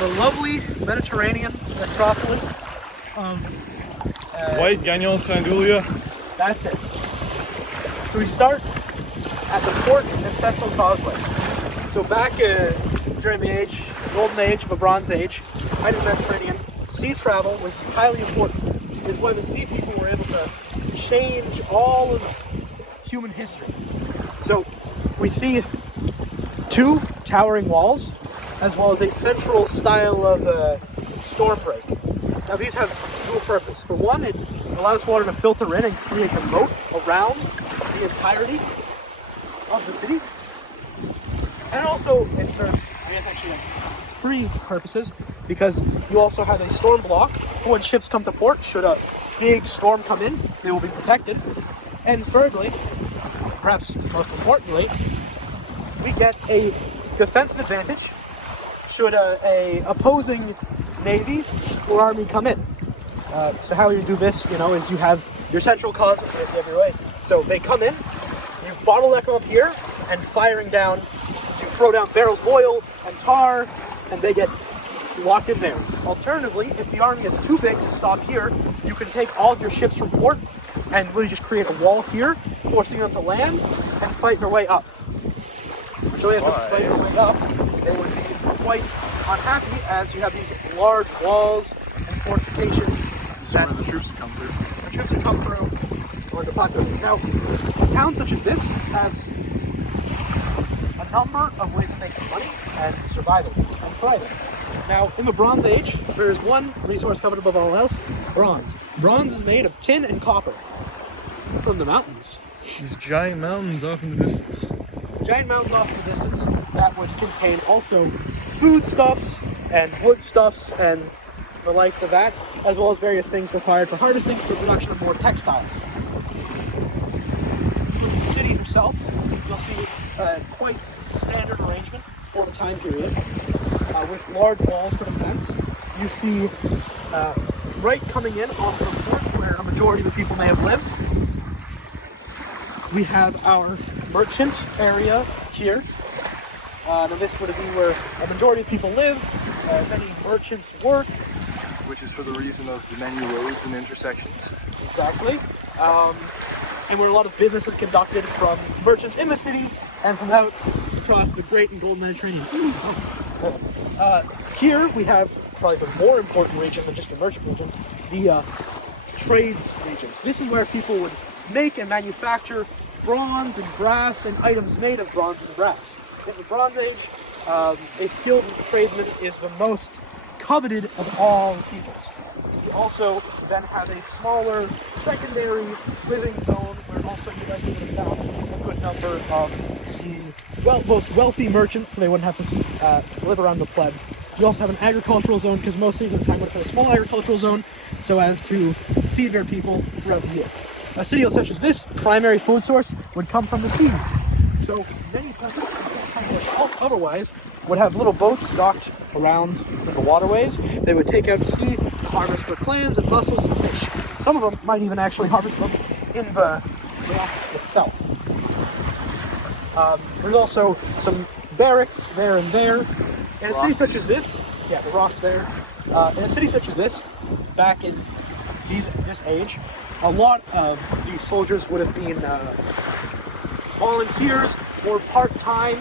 the lovely Mediterranean metropolis of WhiteGagnonSandulia. That's it. So we start at the port and Central Causeway. So back during the golden age of the Bronze Age, height of the Mediterranean, sea travel was highly important. It's why the sea people were able to change all of human history. So we see two towering walls, as well as a central style of storm break. Now these have dual purpose. For one, it allows water to filter in and create a moat around the entirety of the city. And also it serves, I guess actually like three purposes, because you also have a storm block for when ships come to port. Should a big storm come in, they will be protected. And thirdly, perhaps most importantly, we get a defensive advantage should a opposing navy or army come in. So how you do this, is you have your central cause of your way. So they come in, you bottleneck them up here, and firing down, you throw down barrels of oil and tar, and they get locked in there. Alternatively, if the army is too big to stop here, you can take all of your ships from port and really just create a wall here, forcing them to land and fight their way up. So they have to fight their way up. They would be quite unhappy, as you have these large walls and fortifications. This is where the troops would come through. The troops would come through or the population. Now, a town such as this has a number of ways of making money and survival and thriving. Now, in the Bronze Age, there is one resource covered above all else: bronze. Bronze is made of tin and copper from the mountains. These giant mountains off in the distance. Giant mountains off in the distance that would contain also foodstuffs and woodstuffs and the likes of that, as well as various things required for harvesting for production of more textiles. In the city herself, you'll see quite standard arrangement for the time period, with large walls for defense. You see right coming in off the port, where a majority of the people may have lived. We have our merchant area here. Now this would be where a majority of people live, many merchants work. Which is for the reason of the many roads and intersections. Exactly. And where a lot of business is conducted from merchants in the city and from out across the Great and Golden Mediterranean. Here we have probably the more important region than just the merchant region, the trades regions. This is where people would make and manufacture bronze and brass and items made of bronze and brass. In the Bronze Age, a skilled tradesman is the most coveted of all peoples. You also then have a smaller secondary living zone where also you likely would have found a good number of the most wealthy merchants, so they wouldn't have to live around the plebs. You also have an agricultural zone, because most cities at the time would have a small agricultural zone so as to feed their people throughout the year. A city such as this, primary food source would come from the sea. So many places, otherwise, would have little boats docked around the waterways. They would take out to sea to harvest for clams and mussels and fish. Some of them might even actually harvest them in the rock itself. There's also some barracks there and there. In a city such as this, yeah, the rocks there. In a city such as this, back in this age, a lot of these soldiers would have been volunteers or part-time,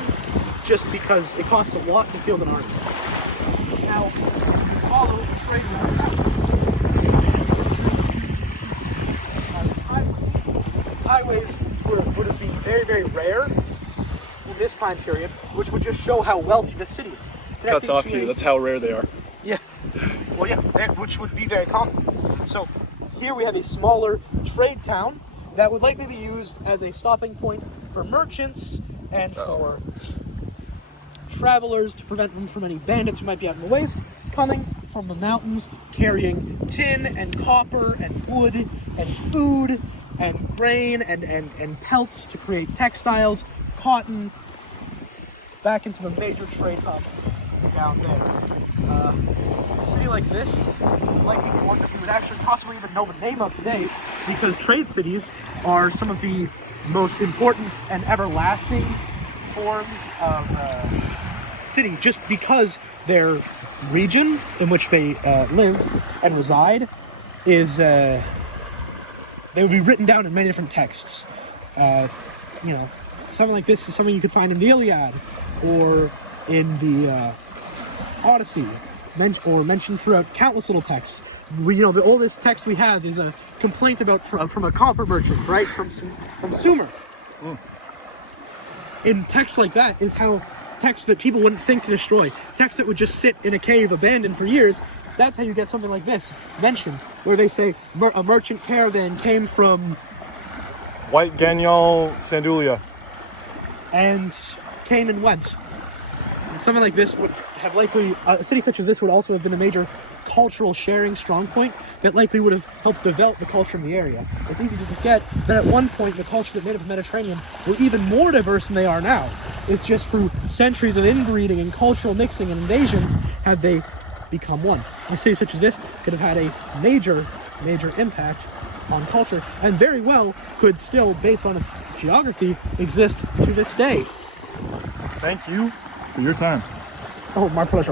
just because it costs a lot to field an army. Now, if you follow the trade route, highways would have been very, very rare in this time period, which would just show how wealthy this city is. Cuts off here, that's how rare they are. Yeah. Well, yeah, which would be very common. So here we have a smaller trade town that would likely be used as a stopping point for merchants and for travelers, to prevent them from any bandits who might be out in the ways, coming from the mountains, carrying tin and copper and wood and food and grain and pelts to create textiles, cotton, back into the major trade hub down there. A city like this, likely one that we would actually possibly even know the name of today, because trade cities are some of the most important and everlasting forms of city just because their region in which they live and reside is they would be written down in many different texts. You know, something like this is something you could find in the Iliad or in the Odyssey, or mentioned throughout countless little texts. The oldest text we have is a complaint about from a copper merchant, right, from Sumer. In texts like that is how texts that people wouldn't think to destroy, texts that would just sit in a cave abandoned for years, that's how you get something like this mentioned, where they say a merchant caravan came from WhiteGagnonSandulia. and came and went. Something like this would have likely, a city such as this would also have been a major cultural sharing strong point that likely would have helped develop the culture in the area. It's easy to forget that at one point the culture that made up the Mediterranean were even more diverse than they are now. It's just through centuries of inbreeding and cultural mixing and invasions have they become one. A city such as this could have had a major impact on culture, and very well could still, based on its geography, exist to this day. Thank you for your time. Oh, my pleasure.